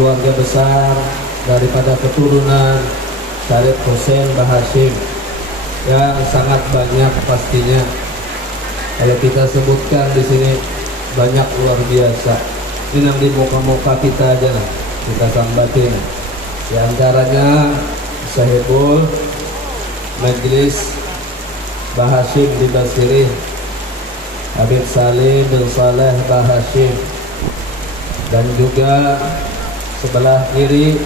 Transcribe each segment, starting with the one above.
keluarga besar daripada keturunan Syarif Husain Bahashim yang sangat banyak pastinya. Kalau kita sebutkan di sini banyak luar biasa. Ini yang di muka-muka kita aja lah, kita sambatin. Di antaranya Sahibul Majlis Bahashim di Basiri, Habib Salim bin Saleh Bahashim, dan juga sebelah kiri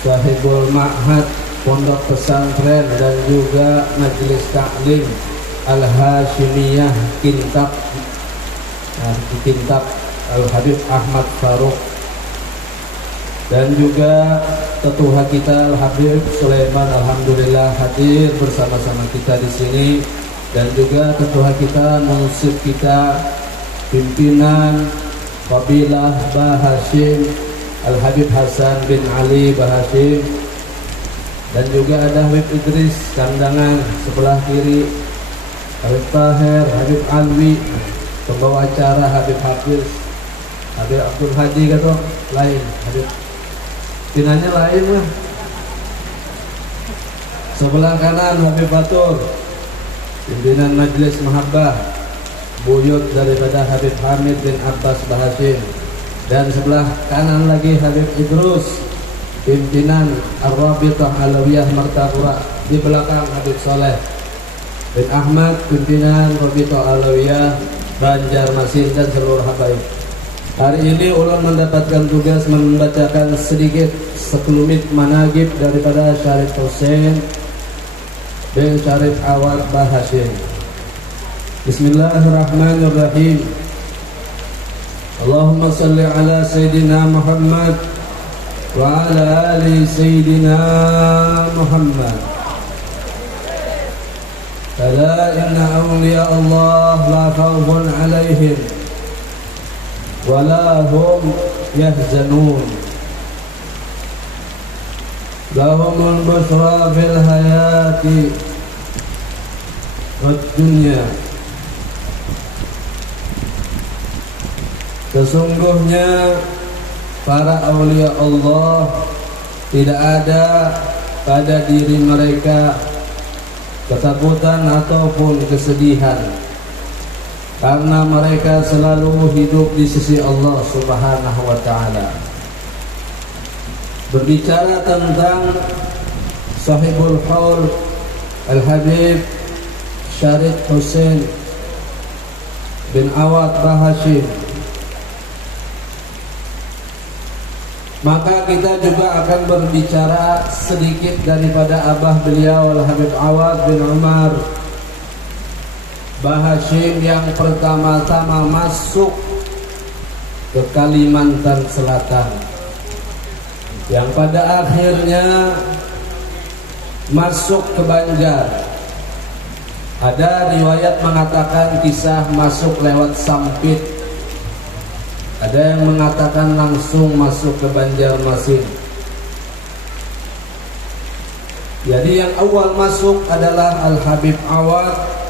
Sahibul Ma'had Pondok Pesantren dan juga Majelis Taklim Al-Hashimiyah Kintab, di Kintab Al-Habib Ahmad Farouk, dan juga tetua kita Al-Habib Sulaiman alhamdulillah hadir bersama-sama kita di sini, dan juga tetua kita, munsif kita, pimpinan Qabilah Bahashim Al-Habib Hasan bin Ali Bahashim, dan juga ada Habib Idris Kandangan sebelah kiri, Habib Tahir, Habib Alwi, pembawa acara Habib Hafiz, Habib Abdul Haji kata lain, Habib pinanya lain lah. Sebelah kanan Habib Fatur, pimpinan Majlis Mahabbah, buyut daripada Habib Hamid bin Abbas Bahashim, dan sebelah kanan lagi Habib Idrus, pimpinan Ar-Rabitah Alawiyah Martapura, di belakang Habib Saleh bin Ahmad, pimpinan Rabitah Alawiyah Banjarmasin, dan seluruh habaib. Hari ini ulun mendapatkan tugas membacakan sedikit sekelumit managib daripada Syarif Husain bin Syarif Awad Bahashim. Bismillahirrahmanirrahim. Allahumma salli ala Sayyidina Muhammad wa ala ali Sayyidina Muhammad. Ala inna awliya Allah la khawfun alaihim wa la hum yahzanun. Lahumul bushra fil hayati wad dunya. Sesungguhnya para awliya Allah tidak ada pada diri mereka ketakutan ataupun kesedihan, karena mereka selalu hidup di sisi Allah Subhanahu wa ta'ala. Berbicara tentang Sahibul Haul Al-Habib Syarif Husain bin Awad Bahashim, maka kita juga akan berbicara sedikit daripada abah beliau Al-Habib Awad bin Umar Bahashim yang pertama-tama masuk ke Kalimantan Selatan, yang pada akhirnya masuk ke Banjar. Ada riwayat mengatakan kisah masuk lewat Sampit, ada yang mengatakan langsung masuk ke Banjarmasin. Jadi yang awal masuk adalah Al-Habib Awad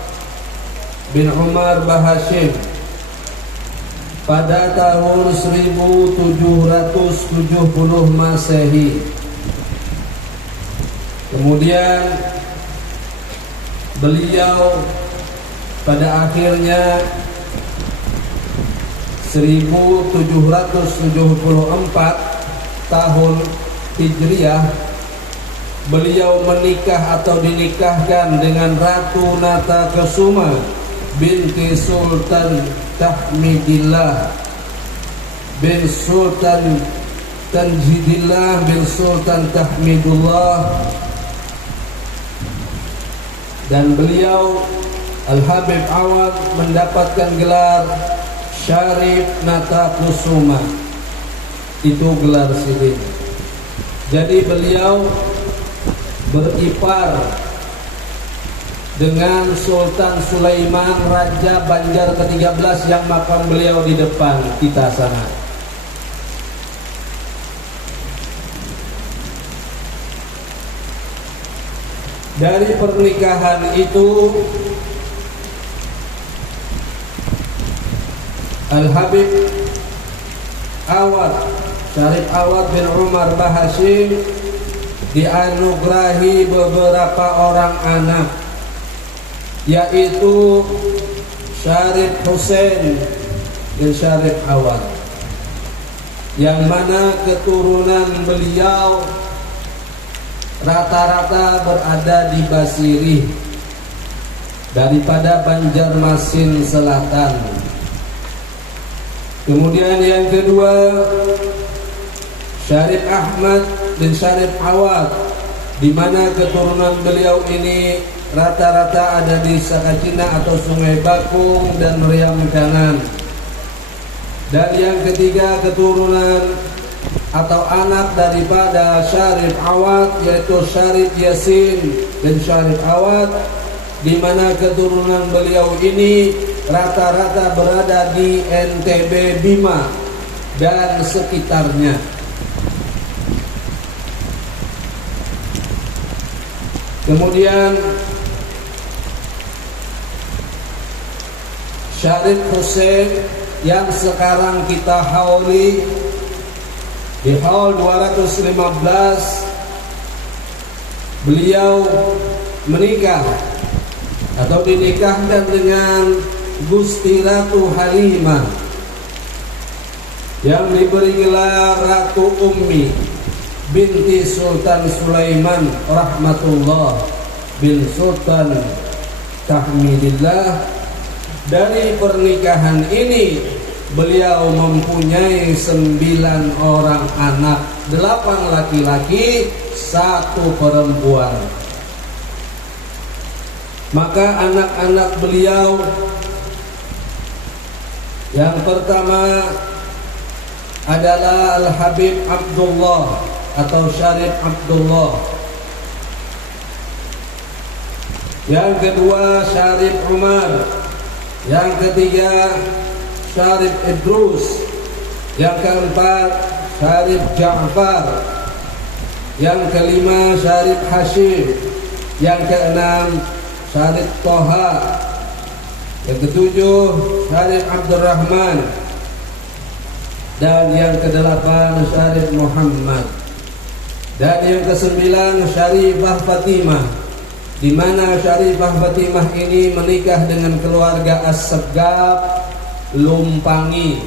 bin Umar Bahashim pada tahun 1770 Masehi. Kemudian beliau pada akhirnya 1774 tahun Hijriah beliau menikah atau dinikahkan dengan Ratu Nata Kesuma binti Sultan Tahmidillah bin Sultan Tanjidillah bin Sultan Tahmidullah, dan beliau Al-Habib Awad mendapatkan gelar Syarif Nata Kusuma, itu gelar sini. Jadi beliau beripar dengan Sultan Sulaiman Raja Banjar ke-13 yang makam beliau di depan kita sana. Dari pernikahan itu Al-Habib Awad, Syarif Awad bin Umar Bahashim dianugerahi beberapa orang anak, yaitu Syarif Husain bin Syarif Awad, yang mana keturunan beliau rata-rata berada di Basirih daripada Banjarmasin Selatan. Kemudian yang kedua, Syarif Ahmad bin Syarif Awad, di mana keturunan beliau ini rata-rata ada di Sakacina atau Sungai Bakung dan Riam Kanan. Dan yang ketiga, keturunan atau anak daripada Syarif Awad, yaitu Syarif Yasin bin Syarif Awad, di mana keturunan beliau ini rata-rata berada di NTB, Bima dan sekitarnya. Kemudian Syarif Husain yang sekarang kita hauli di haul 215, beliau menikah atau dinikahkan dengan Gusti Ratu Halimah yang diberi gelar Ratu Ummi binti Sultan Sulaiman rahmatullah bin Sultan Tahmidillah. Dari pernikahan ini beliau mempunyai 9 orang anak, 8 laki-laki, 1 perempuan. Maka anak-anak beliau, yang pertama adalah Al-Habib Abdullah atau Syarif Abdullah. Yang kedua Syarif Umar. Yang ketiga Syarif Idrus. Yang keempat Syarif Ja'far. Yang kelima Syarif Hashim. Yang keenam Syarif Toha. Yang ketujuh Syarif Abdurrahman. Dan yang kedelapan Syarif Muhammad. Dan yang kesembilan Syarifah Fatimah, di mana Syarifah Fatimah ini menikah dengan keluarga As-Segaf Lumpangi.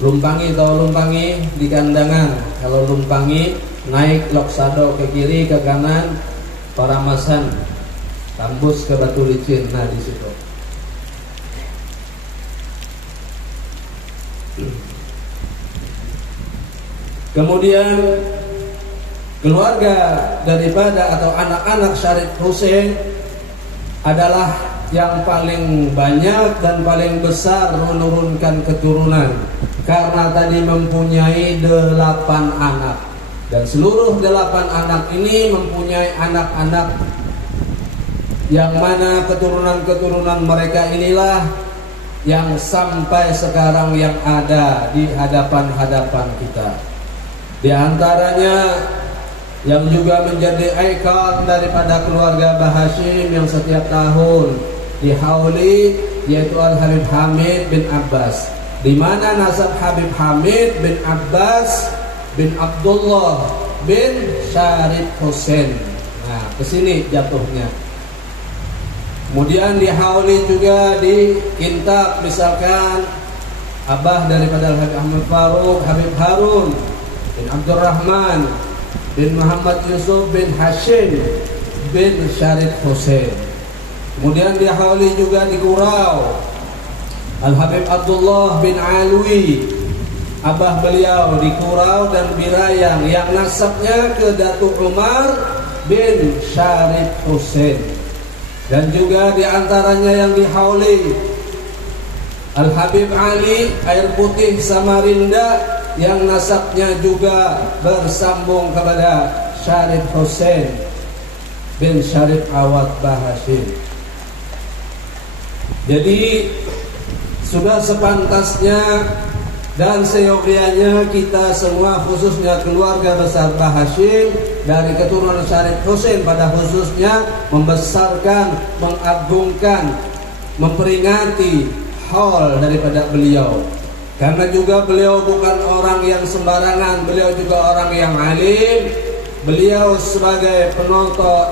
Lumpangi tahu Lumpangi di Kandangan. Kalau Lumpangi naik Loksado ke kiri, ke kanan Paramasan, tembus ke Batu Licin. Nah di situ. Kemudian keluarga daripada atau anak-anak Syarif Husain adalah yang paling banyak dan paling besar menurunkan keturunan, karena tadi mempunyai 8 anak, dan seluruh 8 anak ini mempunyai anak-anak yang mana keturunan-keturunan mereka inilah yang sampai sekarang yang ada di hadapan-hadapan kita. Di antaranya yang juga menjadi ikon daripada keluarga Bahashim yang setiap tahun dihauli, yaitu Al-Habib Hamid bin Abbas, di mana nasab Habib Hamid bin Abbas bin Abdullah bin Syarif Husain. Nah, kesini jatuhnya. Kemudian dihauli juga di Kintab, misalkan abah daripada Al-Habib Ahmad Faruk, Habib Harun bin Abdurrahman bin Muhammad Yusuf bin Hashim bin Syarif Husain. Kemudian dihauli juga di Kurau Al-Habib Abdullah bin Alwi, abah beliau di Kurau dan Birayang, yang nasabnya ke Datuk Umar bin Syarif Husain. Dan juga diantaranya yang dihauli Al-Habib Ali Air Putih Samarinda, yang nasabnya juga bersambung kepada Syarif Husain bin Syarif Awad Bahashim. Jadi sudah sepantasnya dan seyogianya kita semua, khususnya keluarga besar Bahashim dari keturunan Syarif Husain pada khususnya, membesarkan, mengagungkan, memperingati haul daripada beliau. Karena juga beliau bukan orang yang sembarangan, beliau juga orang yang alim. Beliau sebagai penonton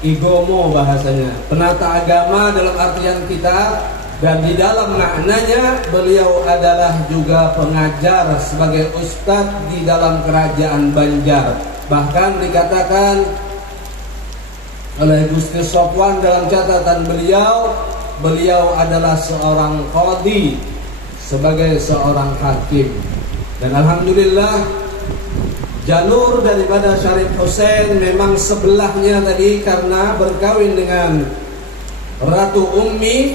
igomo bahasanya, penata agama dalam artian kita, dan di dalam maknanya beliau adalah juga pengajar sebagai ustadz di dalam kerajaan Banjar. Bahkan dikatakan oleh Gusti Sofwan dalam catatan beliau, beliau adalah seorang qadhi, sebagai seorang hakim. Dan alhamdulillah jalur daripada Syarif Hussein memang sebelahnya tadi, karena berkawin dengan Ratu Ummi,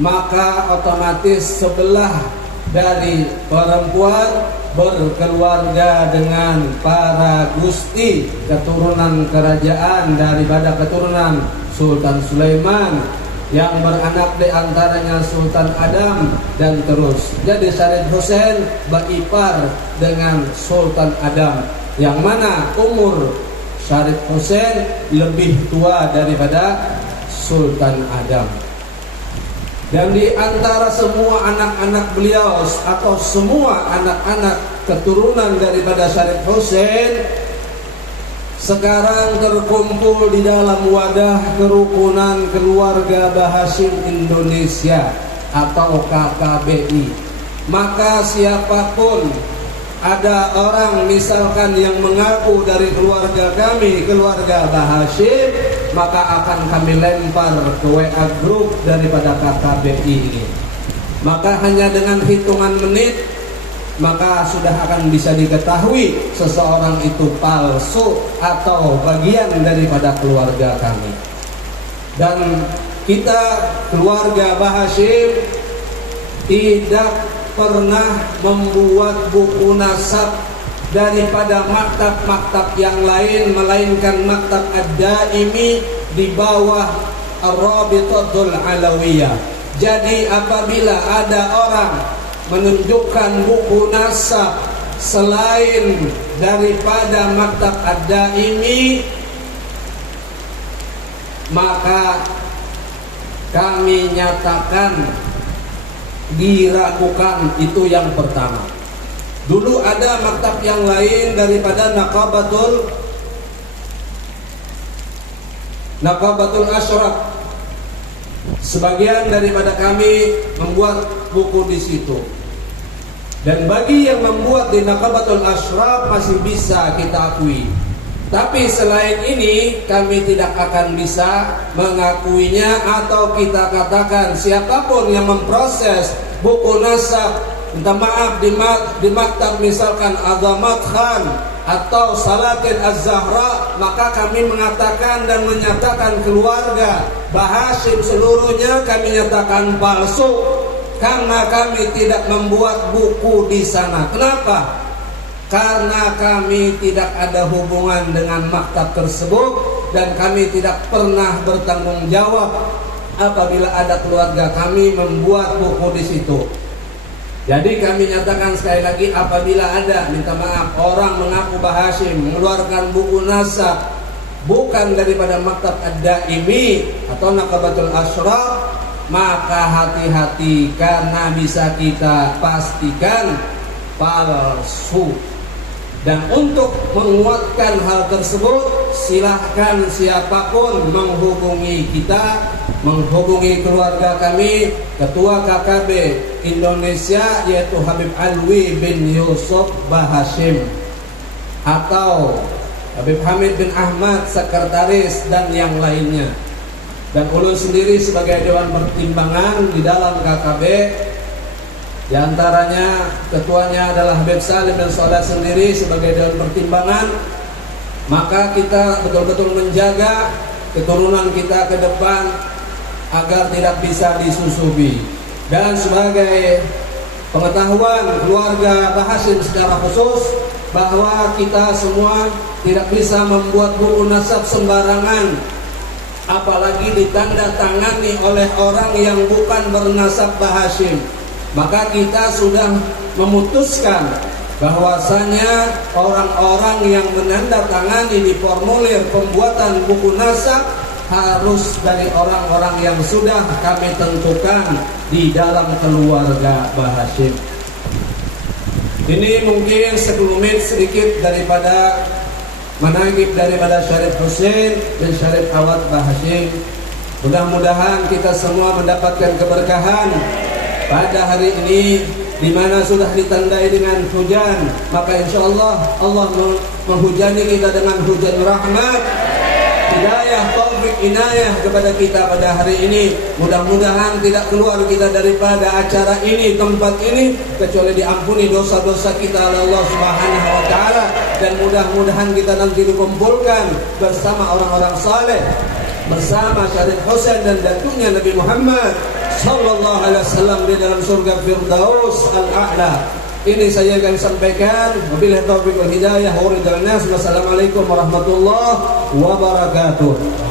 maka otomatis sebelah dari perempuan berkeluarga dengan para gusti, keturunan kerajaan daripada keturunan Sultan Sulaiman, yang beranak di antaranya Sultan Adam, dan terus. Jadi Syarif Hussein beripar dengan Sultan Adam, yang mana umur Syarif Hussein lebih tua daripada Sultan Adam. Dan di antara semua anak-anak beliau atau semua anak-anak keturunan daripada Syarif Hussein sekarang terkumpul di dalam wadah kerukunan keluarga Bahashim Indonesia atau KKBI. Maka siapapun ada orang misalkan yang mengaku dari keluarga kami, keluarga Bahashim, maka akan kami lempar ke WA grup daripada KKBI ini. Maka hanya dengan hitungan menit, maka sudah akan bisa diketahui seseorang itu palsu atau bagian daripada keluarga kami. Dan kita keluarga Bahashim tidak pernah membuat buku nasab daripada maktab-maktab yang lain, melainkan maktab Ad-Daimi di bawah Ar-Rabitatul Alawiyah. Jadi apabila ada orang menunjukkan buku nasab selain daripada maktab Ad-Daimi, maka kami nyatakan diragukan. Itu yang pertama. Dulu ada maktab yang lain daripada Naqabatul Ashraf. Sebagian daripada kami membuat buku di situ. Dan bagi yang membuat di Naqabatul Ashraf masih bisa kita akui. Tapi selain ini kami tidak akan bisa mengakuinya, atau kita katakan siapapun yang memproses buku nasab, minta maaf di maktab misalkan Azamat Khan atau Salatin Az-Zahra, maka kami mengatakan dan menyatakan keluarga Bahashim seluruhnya kami nyatakan palsu, karena kami tidak membuat buku di sana. Kenapa? Karena kami tidak ada hubungan dengan maktab tersebut, dan kami tidak pernah bertanggung jawab apabila ada keluarga kami membuat buku di situ. Jadi kami nyatakan sekali lagi, apabila ada, minta maaf, orang mengaku Bahashim mengeluarkan buku nasab bukan daripada maktab Ad-Daimi atau Naqabatul Ashraf, maka hati-hati, karena bisa kita pastikan palsu. Dan untuk menguatkan hal tersebut, silahkan siapapun menghubungi kita, menghubungi keluarga kami, Ketua KKB Indonesia yaitu Habib Alwi bin Yusuf Bahashim, atau Habib Hamid bin Ahmad Sekretaris, dan yang lainnya. Dan ulun sendiri sebagai Dewan Pertimbangan di dalam KKB, di antaranya ketuanya adalah Habib Salim dan Saudara sendiri sebagai Dewan Pertimbangan. Maka kita betul-betul menjaga keturunan kita ke depan agar tidak bisa disusupi. Dan sebagai pengetahuan keluarga Bahashim secara khusus, bahwa kita semua tidak bisa membuat buku nasab sembarangan, apalagi ditandatangani oleh orang yang bukan bernasab Bahashim. Maka kita sudah memutuskan bahwasanya orang-orang yang menandatangani di formulir pembuatan buku nasab harus dari orang-orang yang sudah kami tentukan di dalam keluarga Bahashim. Ini mungkin 10 menit sedikit daripada manaqib daripada Syarif Husain dan Syarif Awad Bahashim. Mudah-mudahan kita semua mendapatkan keberkahan pada hari ini, di mana sudah ditandai dengan hujan. Maka insyaallah Allah menghujani kita dengan hujan rahmat, hidayah, taufik, inayah kepada kita pada hari ini. Mudah-mudahan tidak keluar kita daripada acara ini, tempat ini, kecuali diampuni dosa-dosa kita oleh Allah Subhanahu wa taala, dan mudah-mudahan kita nanti dikumpulkan bersama orang-orang saleh, bersama Syarif Husain dan datunya Nabi Muhammad sallallahu alaihi wasallam di dalam surga Firdaus al-A'la. Ini saya akan sampaikan. Wabillahi taufiq wal hidayah. Wassalamualaikum warahmatullahi wabarakatuh.